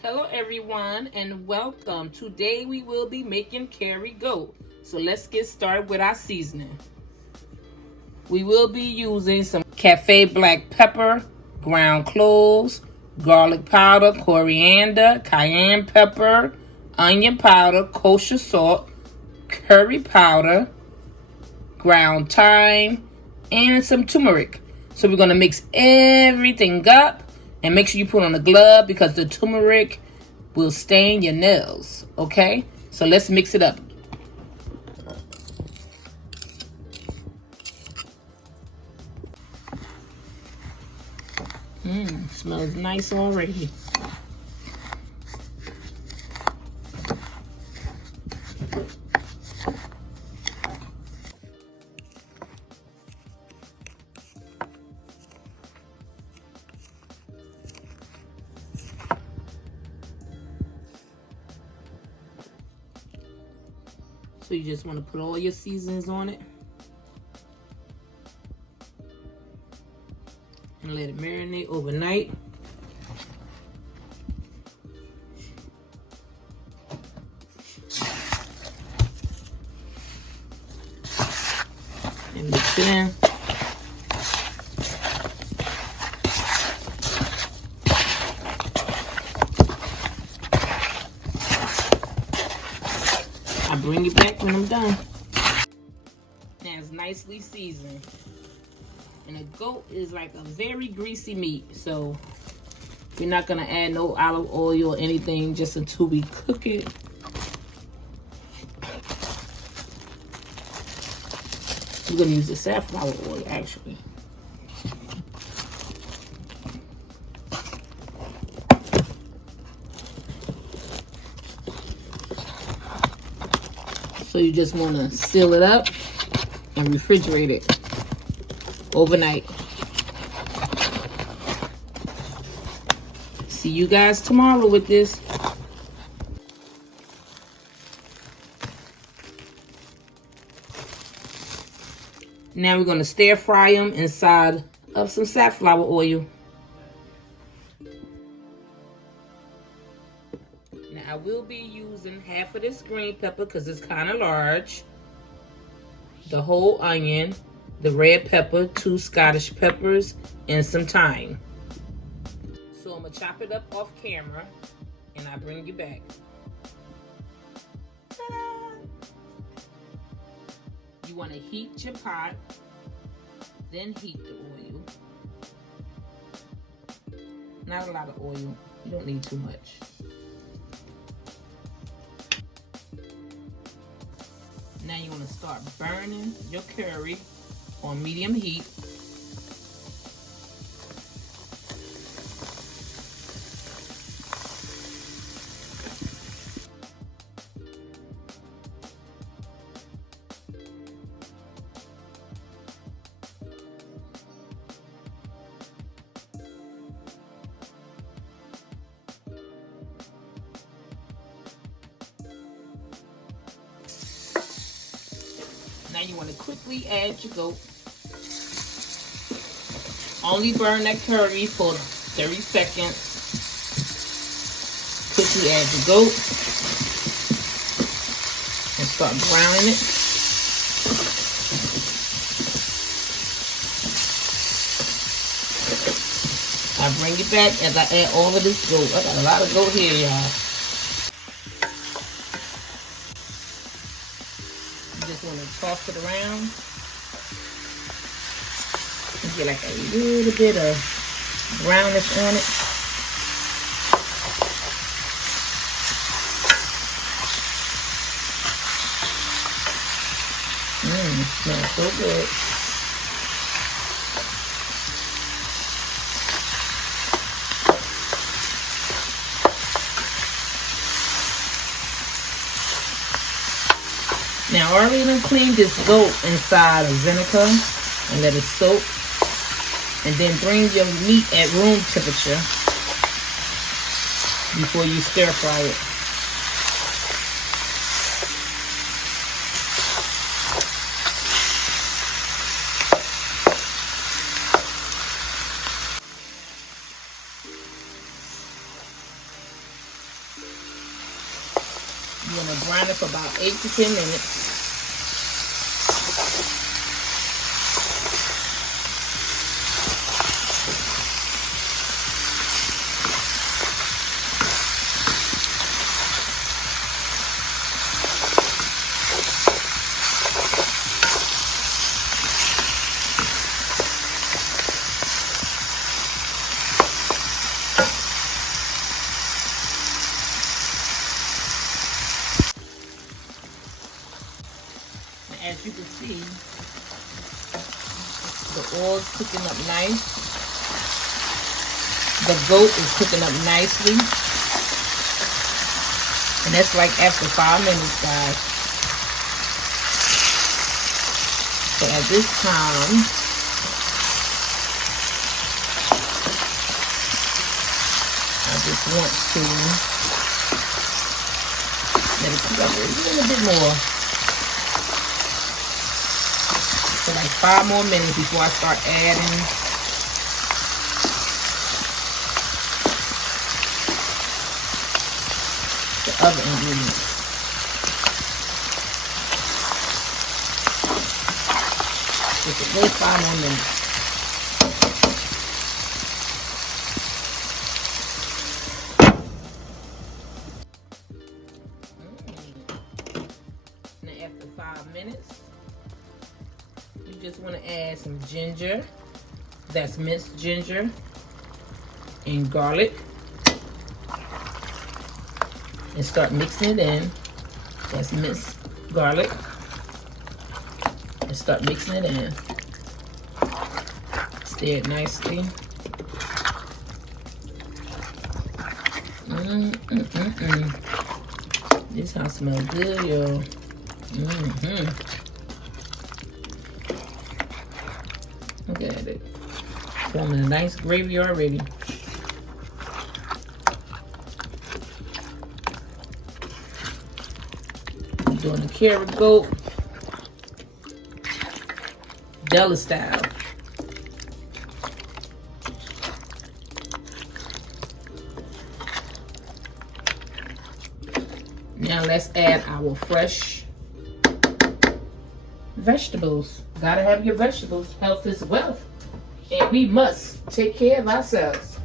Hello everyone and welcome. Today we will be making curry goat. So let's get started with our seasoning. We will be using some cafe black pepper, ground cloves, garlic powder, coriander, cayenne pepper, onion powder, kosher salt, curry powder, ground thyme, and some turmeric. So we're going to mix everything up and make sure you put on a glove because the turmeric will stain your nails, okay? So let's mix it up. Smells nice already. So you just want to put all your seasonings on it and let it marinate overnight. And mix it in. I'll bring it back when I'm done. Now it's nicely seasoned. And a goat is like a very greasy meat, so we're not gonna add no olive oil or anything just until we cook it. We're gonna use the safflower oil actually. So you just wanna seal it up and refrigerate it overnight. See you guys tomorrow with this. Now we're going to stir fry them inside of some safflower oil. Now I will be using half of this green pepper because it's kind of large, the whole onion, the red pepper, 2 Scottish peppers, and some thyme. So I'm going to chop it up off camera and I'll bring you back. You want to heat your pot, then heat the oil. Not a lot of oil, you don't need too much. Now you want to start burning your curry on medium heat. Now you want to quickly add your goat. Only burn that curry for 30 seconds. Quickly add your goat and start browning it. I bring it back as I add all of this goat. I got a lot of goat here, y'all. Just want to toss it around and get like a little bit of brownish on it. Smells so good. Now I already cleaned this goat inside of vinegar and let it soak. And then bring your meat at room temperature before you stir fry it. You want to brown it for about 8 to 10 minutes. As you can see, the oil's cooking up nice. The goat is cooking up nicely. And that's like after 5 minutes, guys. So at this time, I just want to let it cook up a little bit more. For like 5 more minutes before I start adding the other ingredients. Just a good 5 more minutes. Now after 5 minutes, you just want to add some ginger. That's minced ginger and garlic. And start mixing it in. That's minced garlic. And start mixing it in. Stir it nicely. This house smells good, y'all. Look at it. Forming a nice gravy already. I'm doing the carrot goat Della style. Now let's add our fresh vegetables. Gotta have your vegetables. Health is wealth. And we must take care of ourselves.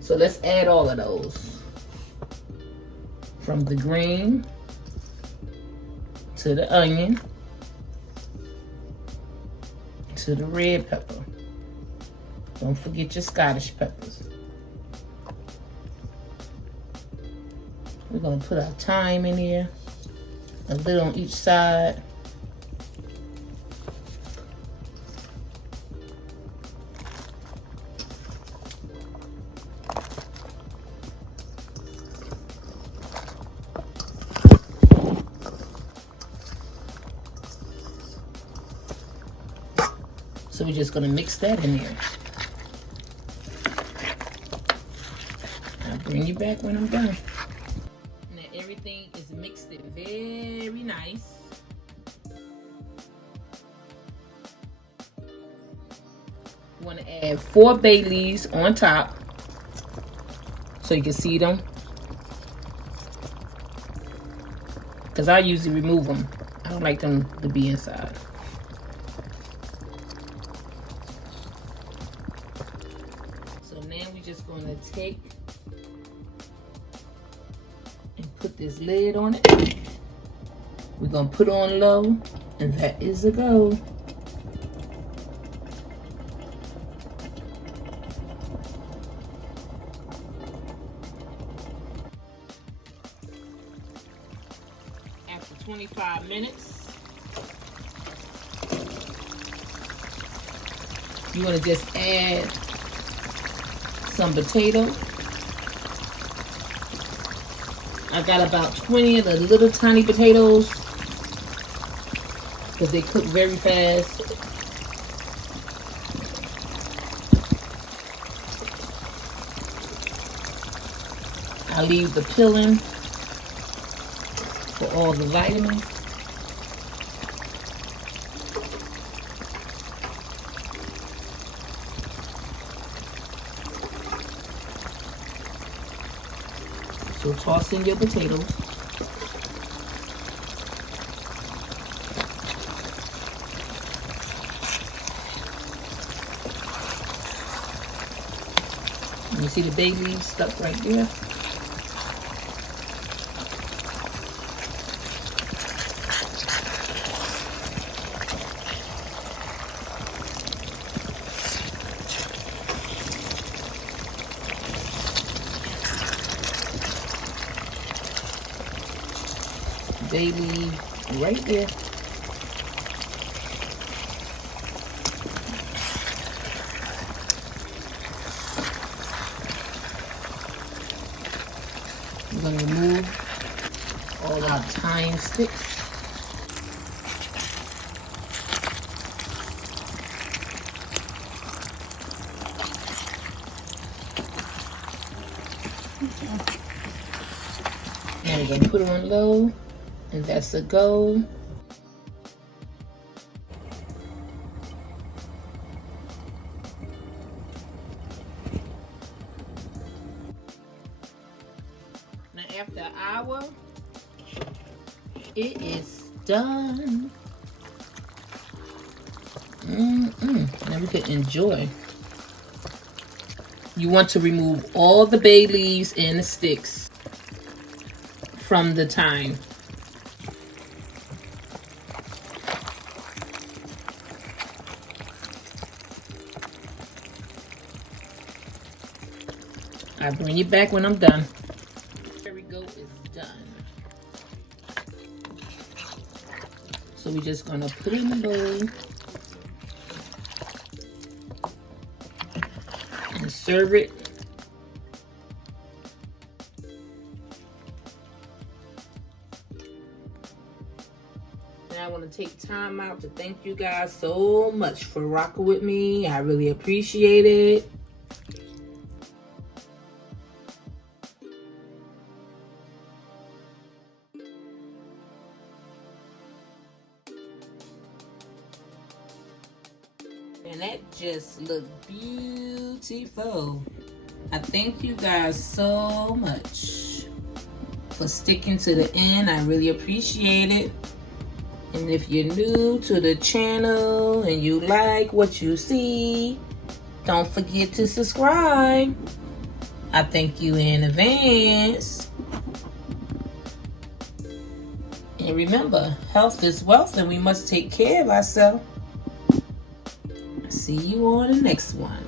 So let's add all of those. From the green to the onion to the red pepper. Don't forget your Scottish peppers. We're gonna put our thyme in here, a little on each side. So we're just gonna mix that in here. I'll bring you back when I'm done. Now everything is mixed in very nice. You wanna add 4 bay leaves on top so you can see them. Because I usually remove them. I don't like them to be inside. Just going to take and put this lid on it. We're going to put on low, and that is a go. After 25 minutes, you want to just add some potatoes. I got about 20 of the little tiny potatoes because they cook very fast. I leave the peeling for all the vitamins. So toss in your potatoes. You see the bay leaves stuck right there? Bay leaf right there. We're going to remove all our thyme sticks. And we're going to put it on low, and that's a go. Now after an hour, it is done. Now we can enjoy. You want to remove all the bay leaves and the sticks from the thyme. I'll bring you back when I'm done. Curry goat is done. So we're just gonna put it in the bowl and serve it. And I want to take time out to thank you guys so much for rocking with me. I really appreciate it. And that just looked beautiful. I thank you guys so much for sticking to the end. I really appreciate it. And if you're new to the channel and you like what you see, don't forget to subscribe. I thank you in advance. And remember, health is wealth and we must take care of ourselves. See you on the next one.